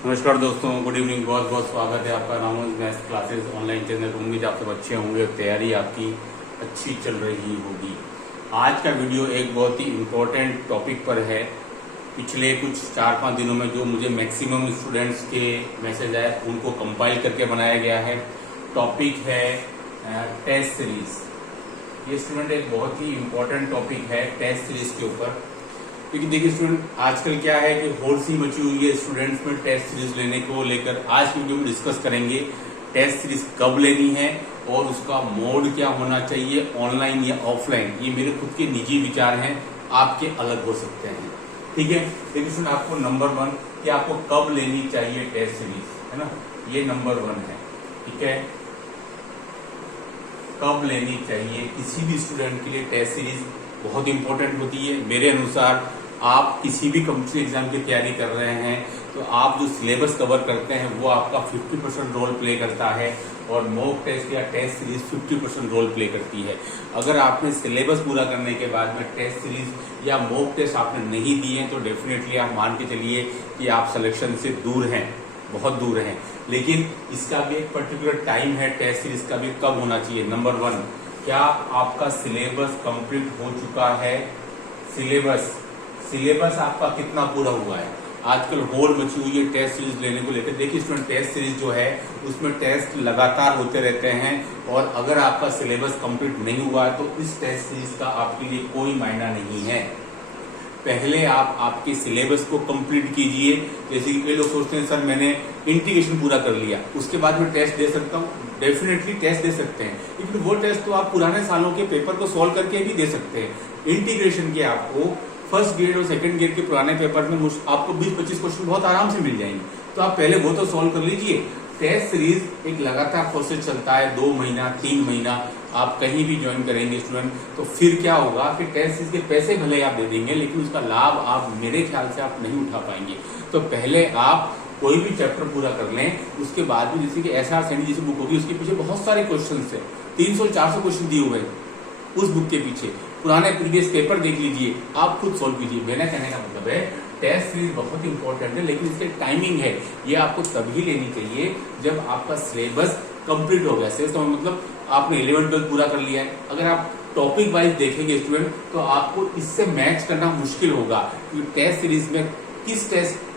नमस्कार दोस्तों, good evening. बहुत बहुत स्वागत है आपका रामोज मैथ्स क्लासेस ऑनलाइन चैनल। उम्मीद आप सब अच्छे होंगे, तैयारी आपकी अच्छी चल रही होगी। आज का वीडियो एक बहुत ही इम्पोर्टेंट टॉपिक पर है। पिछले कुछ 4-5 दिनों में जो मुझे मैक्सिमम स्टूडेंट्स के मैसेज आए उनको कंपाइल करके बनाया गया है। टॉपिक है टेस्ट सीरीज। ये स्टूडेंट एक बहुत ही इम्पोर्टेंट टॉपिक है टेस्ट सीरीज के ऊपर, क्योंकि देखिए स्टूडेंट आजकल क्या है कि होड़ सी मची हुई है स्टूडेंट्स में टेस्ट सीरीज लेने को लेकर। आज की वीडियो में डिस्कस करेंगे टेस्ट सीरीज कब लेनी है और उसका मोड क्या होना चाहिए, ऑनलाइन या ऑफलाइन। ये मेरे खुद के निजी विचार हैं, आपके अलग हो सकते हैं, ठीक है। देखिए स्टूडेंट, आपको नंबर 1 कि आपको कब लेनी चाहिए टेस्ट सीरीज, है ना, ये नंबर 1 है, ठीक है। कब लेनी चाहिए किसी भी स्टूडेंट के लिए टेस्ट सीरीज बहुत इंपॉर्टेंट होती है। मेरे अनुसार आप किसी भी कॉम्पिटिटिव एग्जाम की तैयारी कर रहे हैं तो आप जो सिलेबस कवर करते हैं वो आपका 50% रोल प्ले करता है और मॉक टेस्ट या टेस्ट सीरीज 50% रोल प्ले करती है। अगर आपने सिलेबस पूरा करने के बाद में टेस्ट सीरीज या मॉक टेस्ट आपने नहीं दिए तो डेफिनेटली आप मान के चलिए कि आप सिलेक्शन से दूर हैं, बहुत दूर हैं। लेकिन इसका भी एक पर्टिकुलर टाइम है, टेस्ट सीरीज का भी कब होना चाहिए। नंबर 1, क्या आपका सिलेबस कंप्लीट हो चुका है। सिलेबस आपका कितना पूरा हुआ है। आजकल होड़ मची हुई है टेस्ट सीरीज लेने को लेकर। देखिए स्टूडेंट, टेस्ट सीरीज जो है उसमें टेस्ट लगातार होते रहते हैं और अगर आपका सिलेबस कंप्लीट नहीं हुआ है तो इस टेस्ट सीरीज का आपके लिए कोई मायना नहीं है। पहले आप आपके सिलेबस को कंप्लीट कीजिए। जैसे कि कई लोग सोचते हैं सर मैंने इंटीग्रेशन पूरा कर लिया उसके बाद में टेस्ट दे सकता हूँ। डेफिनेटली टेस्ट दे सकते हैं, लेकिन वो टेस्ट तो आप पुराने सालों के पेपर को सॉल्व करके भी दे सकते हैं। इंटीग्रेशन के आपको फर्स्ट ग्रेड और सेकंड ग्रेड के पुराने पेपर में आपको 20-25 क्वेश्चन बहुत आराम से मिल जाएंगे, तो आप पहले वो तो सॉल्व कर लीजिए। टेस्ट सीरीज एक लगातार प्रोसेस चलता है, 2 महीना 3 महीना आप कहीं भी ज्वाइन करेंगे स्टूडेंट तो फिर क्या होगा कि टेस्ट सीरीज के पैसे भले आप दे देंगे लेकिन उसका लाभ आप मेरे ख्याल से आप नहीं उठा पाएंगे। तो पहले आप कोई भी चैप्टर पूरा कर लें, उसके बाद भी जैसे कि SR सैनी जैसी बुक होगी उसके पीछे बहुत सारे क्वेश्चन है, 300-400 क्वेश्चन दिए हुए हैं उस बुक के पीछे। पुराने प्रीवियस पेपर देख लीजिए, आप खुद सॉल्व कीजिए। मेरा कहने का मतलब है टेस्ट सीरीज बहुत इंपॉर्टेंट है, लेकिन इसके टाइमिंग है, ये आपको तभी लेनी चाहिए जब आपका सिलेबस कंप्लीट हो गया। सिलेबस का मतलब आपने 11-12 पूरा कर लिया है। अगर आप टॉपिक वाइज देखेंगे स्टूडेंट तो आपको इससे मैच करना मुश्किल होगा कि टेस्ट सीरीज में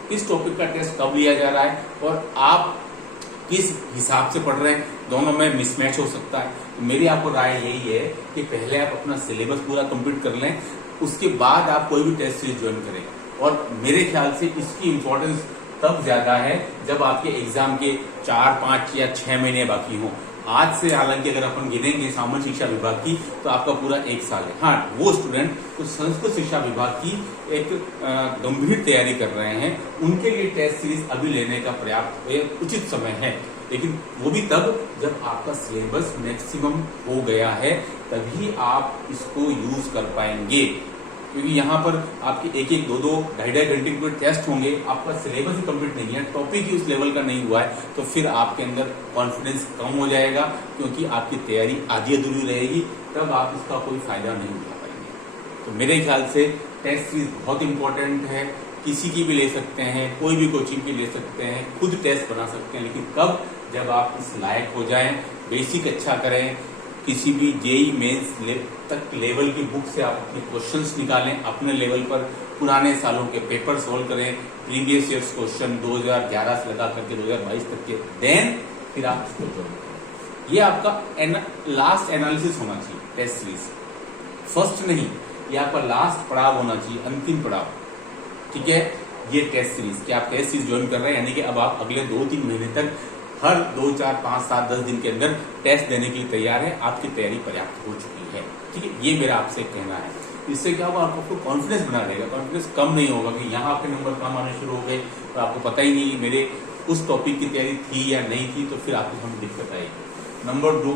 किस टॉपिक का टेस्ट कब लिया जा रहा है और आप किस हिसाब से पढ़ रहे हैं, दोनों में मिसमैच हो सकता है। तो मेरी आपको राय यही है कि पहले आप अपना सिलेबस पूरा कंप्लीट कर लें, उसके बाद आप कोई भी टेस्ट सीरीज ज्वाइन करें। और मेरे ख्याल से इसकी इंपॉर्टेंस तब ज्यादा है जब आपके एग्जाम के 4, 5 या 6 महीने बाकी हों। आज से हालांकि अगर अपन गिनेंगे सामान्य शिक्षा विभाग की तो आपका पूरा 1 साल है। हाँ, वो स्टूडेंट तो संस्कृत शिक्षा विभाग की एक गंभीर तैयारी कर रहे हैं, उनके लिए टेस्ट सीरीज अभी लेने का पर्याप्त उचित समय है, लेकिन वो भी तब जब आपका सिलेबस मैक्सिमम हो गया है, तभी आप इसको यूज कर पाएंगे। क्योंकि यहाँ पर आपके 1-1, 2-2, 2.5 घंटे के टेस्ट होंगे, आपका सिलेबस ही कंप्लीट नहीं है, टॉपिक ही उस लेवल का नहीं हुआ है, तो फिर आपके अंदर कॉन्फिडेंस कम हो जाएगा क्योंकि आपकी तैयारी आधी अधूरी रहेगी, तब आप इसका कोई फायदा नहीं उठा पाएंगे। तो मेरे ख्याल से टेस्ट सीरीज बहुत इंपॉर्टेंट है, किसी की भी ले सकते हैं, कोई भी कोचिंग की ले सकते हैं, खुद टेस्ट बना सकते हैं, लेकिन कब, जब आप इस लायक हो जाएं, बेसिक अच्छा करें, किसी भी जेई मेंस तक लेवल की बुक से आप अपने क्वेश्चंस निकालें, अपने लेवल पर पुराने सालों के पेपर सोल्व करें, प्रीवियस ईयर्स क्वेश्चन 2011 से लगा करके 2022 तक के, देन फिर आप इसको ज्वाइन करें। ये आपका लास्ट एनालिसिस होना चाहिए टेस्ट सीरीज, फर्स्ट नहीं, ये आपका लास्ट पड़ाव होना चाहिए, अंतिम पड़ाव, ठीक है। ये टेस्ट सीरीज कि आप टेस्ट सीरीज ज्वाइन कर रहे हैं, यानी कि अब आप अगले 2-3 महीने तक हर 2, 4, 5, 7, 10 दिन के अंदर टेस्ट देने के लिए तैयार है, आपकी तैयारी पर्याप्त हो चुकी है, ठीक है। ये मेरा आपसे कहना है। इससे क्या होगा, आपको कॉन्फिडेंस बना रहेगा, कॉन्फिडेंस कम नहीं होगा कि यहाँ आपके नंबर कम आने शुरू हो गए और आपको पता ही नहीं मेरे उस टॉपिक की तैयारी थी या नहीं थी, तो फिर आपको हम दिक्कत आएगी। नंबर 2,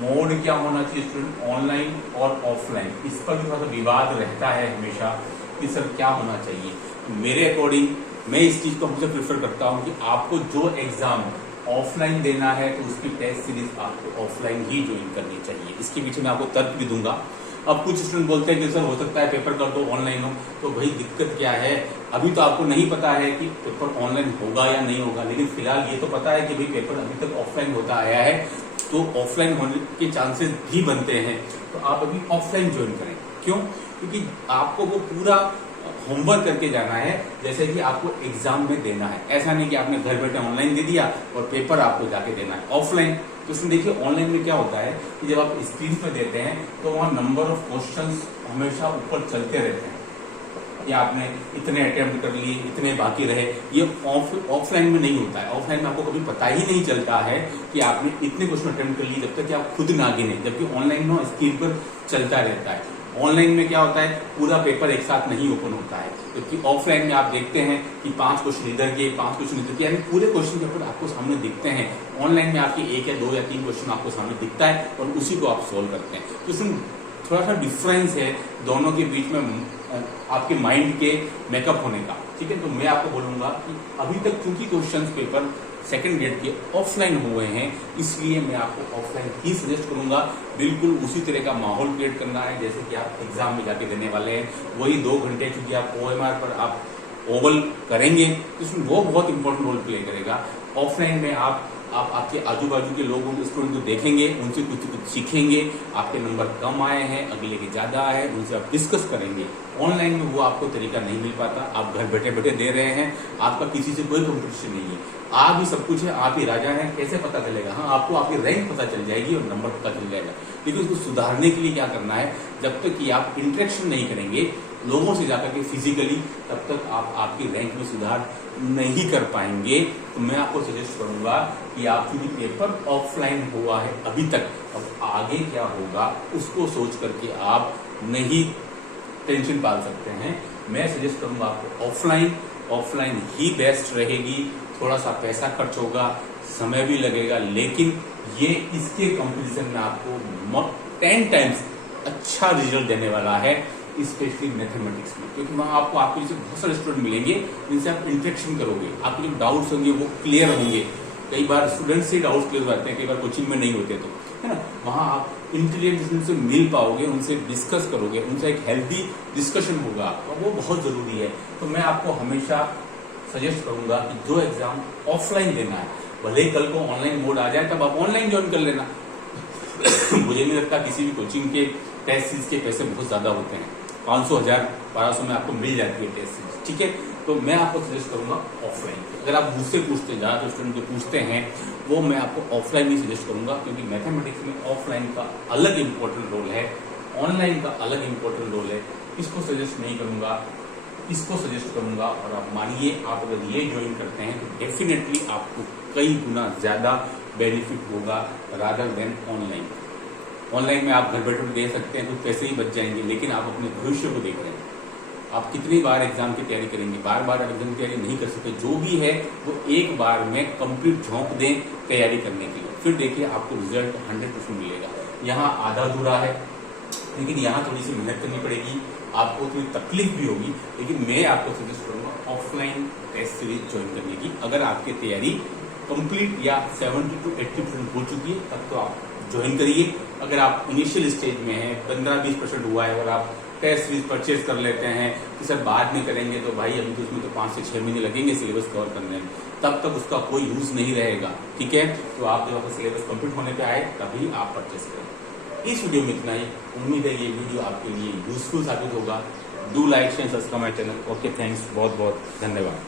मोड क्या होना चाहिए स्टूडेंट, ऑनलाइन और ऑफलाइन। इस पर भी थोड़ा सा विवाद रहता है हमेशा कि सर क्या होना चाहिए। मेरे अकॉर्डिंग मैं इस चीज को हमसे प्रेफर करता हूँ कि आपको जो एग्जाम ऑफलाइन देना है तो उसकी टेस्ट सीरीज आपको ऑफलाइन ही ज्वाइन करनी चाहिए। इसके पीछे मैं आपको तर्क भी दूंगा। अब कुछ स्टूडेंट बोलते हैं कि सर हो सकता है पेपर कर दो ऑनलाइन हो, तो भाई दिक्कत क्या है, अभी तो आपको नहीं पता है कि पेपर ऑनलाइन होगा या नहीं होगा, लेकिन फिलहाल ये तो पता है कि भाई पेपर अभी तक ऑफलाइन होता आया है, तो ऑफलाइन होने के चांसेस भी बनते हैं, तो आप अभी ऑफलाइन ज्वाइन करें। क्यों? क्योंकि आपको वो पूरा होमवर्क करके जाना है, जैसे कि आपको एग्जाम में देना है। ऐसा नहीं कि आपने घर बैठे ऑनलाइन दे दिया और पेपर आपको जाके देना है ऑफलाइन। तो इसमें देखिए ऑनलाइन में क्या होता है कि जब आप स्क्रीन पे देते हैं तो वहाँ नंबर ऑफ क्वेश्चंस हमेशा ऊपर चलते रहते हैं, या आपने इतने अटेम्प्ट कर लिए, इतने बाकी रहे। ये ऑफलाइन में नहीं होता है। ऑफलाइन में आपको कभी पता ही नहीं चलता है कि आपने इतने क्वेश्चन अटेम्प्ट कर लिए जब तक कि आप खुद ना गिने, जबकि ऑनलाइन में स्क्रीन पर चलता रहता है। ऑनलाइन में क्या होता है, पूरा पेपर एक साथ नहीं ओपन होता है, क्योंकि ऑफलाइन में आप देखते हैं कि 5 क्वेश्चन इधर के, 5 क्वेश्चन इधर के, यानी पूरे क्वेश्चन पेपर आपको सामने दिखते हैं। ऑनलाइन में आपके 1 या 2 या 3 क्वेश्चन आपको सामने दिखता है और उसी को आप सोल्व करते हैं। तो इसमें थोड़ा सा डिफरेंस है दोनों के बीच में आपके माइंड के मेकअप होने का। ठीक है, तो मैं आपको बोलूंगा कि अभी तक क्योंकि क्वेश्चन पेपर सेकंड ग्रेड के ऑफलाइन हुए हैं, इसलिए मैं आपको ऑफलाइन ही सजेस्ट करूंगा। बिल्कुल उसी तरह का माहौल क्रिएट करना है जैसे कि आप एग्जाम में जाके देने वाले हैं। वही 2 घंटे चूंकि आप OMR पर आप ओवल करेंगे तो उसमें वो बहुत इंपॉर्टेंट रोल प्ले करेगा। ऑफलाइन में आप आपके आजू बाजू के लोगों स्टूडेंट को देखेंगे, उनसे कुछ कुछ सीखेंगे, आपके नंबर कम आए हैं, अगले के ज्यादा आए, उनसे आप डिस्कस करेंगे। ऑनलाइन में वो आपको तरीका नहीं मिल पाता, आप घर बैठे बैठे दे रहे हैं, आपका किसी से कोई कंपटीशन नहीं है, आप ही सब कुछ है, आप ही राजा हैं। कैसे पता चलेगा? हाँ, आपको आपकी रैंक पता चल जाएगी और नंबर पता चल जाएगा, लेकिन उसको सुधारने के लिए क्या करना है, जब तक कि आप इंटरेक्शन नहीं करेंगे लोगों से जाकर के फिजिकली, तब तक आप आपकी रैंक में सुधार नहीं कर पाएंगे। तो मैं आपको सजेस्ट करूंगा कि आपकी भी पेपर ऑफलाइन हुआ है अभी तक, अब आगे क्या होगा उसको सोच करके आप नहीं टेंशन पाल सकते हैं। मैं सजेस्ट करूंगा आपको ऑफलाइन ही बेस्ट रहेगी। थोड़ा सा पैसा खर्च होगा, समय भी लगेगा, लेकिन ये इसके कंपैरिजन में आपको 10 टाइम्स अच्छा रिजल्ट देने वाला है, स्पेशली मैथमेटिक्स में, क्योंकि वहां आपको आपके जैसे बहुत सारे स्टूडेंट मिलेंगे जिनसे आप इंटरेक्शन करोगे, आपके जो डाउट्स होंगे वो क्लियर होंगे। कई बार स्टूडेंट से डाउट्स क्लियर होते हैं, कई बार कोचिंग में नहीं होते, तो है ना, वहां आप इंटेलिजेंट से मिल पाओगे, उनसे डिस्कस करोगे, उनसे एक हेल्दी डिस्कशन होगा आपका, वो बहुत जरूरी है। तो मैं आपको हमेशा सजेस्ट करूंगा कि जो एग्जाम ऑफलाइन देना है, भले ही कल को ऑनलाइन मोड आ जाए तब आप ऑनलाइन ज्वाइन कर लेना। मुझे नहीं लगता किसी भी कोचिंग के टेस्ट सीरीज के पैसे बहुत ज्यादा होते हैं, 500, 1000, 1200 में आपको मिल जाती है टेस्ट सीरीज। ठीक है, तो मैं आपको सजेस्ट करूंगा ऑफलाइन। अगर आप मुझसे पूछते, ज्यादा स्टूडेंट जो पूछते हैं वो मैं आपको ऑफलाइन ही सजेस्ट करूंगा, क्योंकि मैथमेटिक्स में ऑफलाइन का अलग इंपॉर्टेंट रोल है, ऑनलाइन का अलग इंपॉर्टेंट रोल है। इसको सजेस्ट नहीं करूंगा, इसको सजेस्ट करूंगा। और आप मानिए, आप अगर ये ज्वाइन करते हैं तो डेफिनेटली आपको कई गुना ज्यादा बेनिफिट होगा रादर देन ऑनलाइन। ऑनलाइन में आप घर बैठे दे सकते हैं, कुछ पैसे ही बच जाएंगे, लेकिन आप अपने भविष्य को देख रहे हैं। आप कितनी बार एग्जाम की तैयारी करेंगे, बार बार एग्जाम की तैयारी नहीं कर सकते। जो भी है वो एक बार में कंप्लीट झोंक दें तैयारी करने के लिए, फिर देखिए आपको रिजल्ट 100% मिलेगा। यहाँ आधा अधूरा है, लेकिन यहाँ थोड़ी सी मेहनत करनी पड़ेगी, आपको थोड़ी तकलीफ भी होगी, लेकिन मैं आपको सजेस्ट करूंगा ऑफलाइन टेस्ट सीरीज ज्वाइन करने की। अगर आपकी तैयारी कंप्लीट या 70 to 80% हो चुकी है तब तो आप ज्वाइन करिए। अगर आप इनिशियल स्टेज में हैं, 15-20% हुआ है और आप टेस्ट सीरीज परचेज कर लेते हैं कि सर बाद में करेंगे, तो भाई अभी तो उसमें तो 5 से 6 महीने लगेंगे सिलेबस कवर करने में, तब तक उसका कोई यूज नहीं रहेगा। ठीक है, तो आप जब आपका सिलेबस कंप्लीट होने पे आए तभी आप परचेज करें। इस वीडियो में इतना ही। उम्मीद है ये वीडियो आपके लिए यूजफुल साबित होगा। Do like, share, subscribe my channel. Okay, thanks, बहुत बहुत धन्यवाद।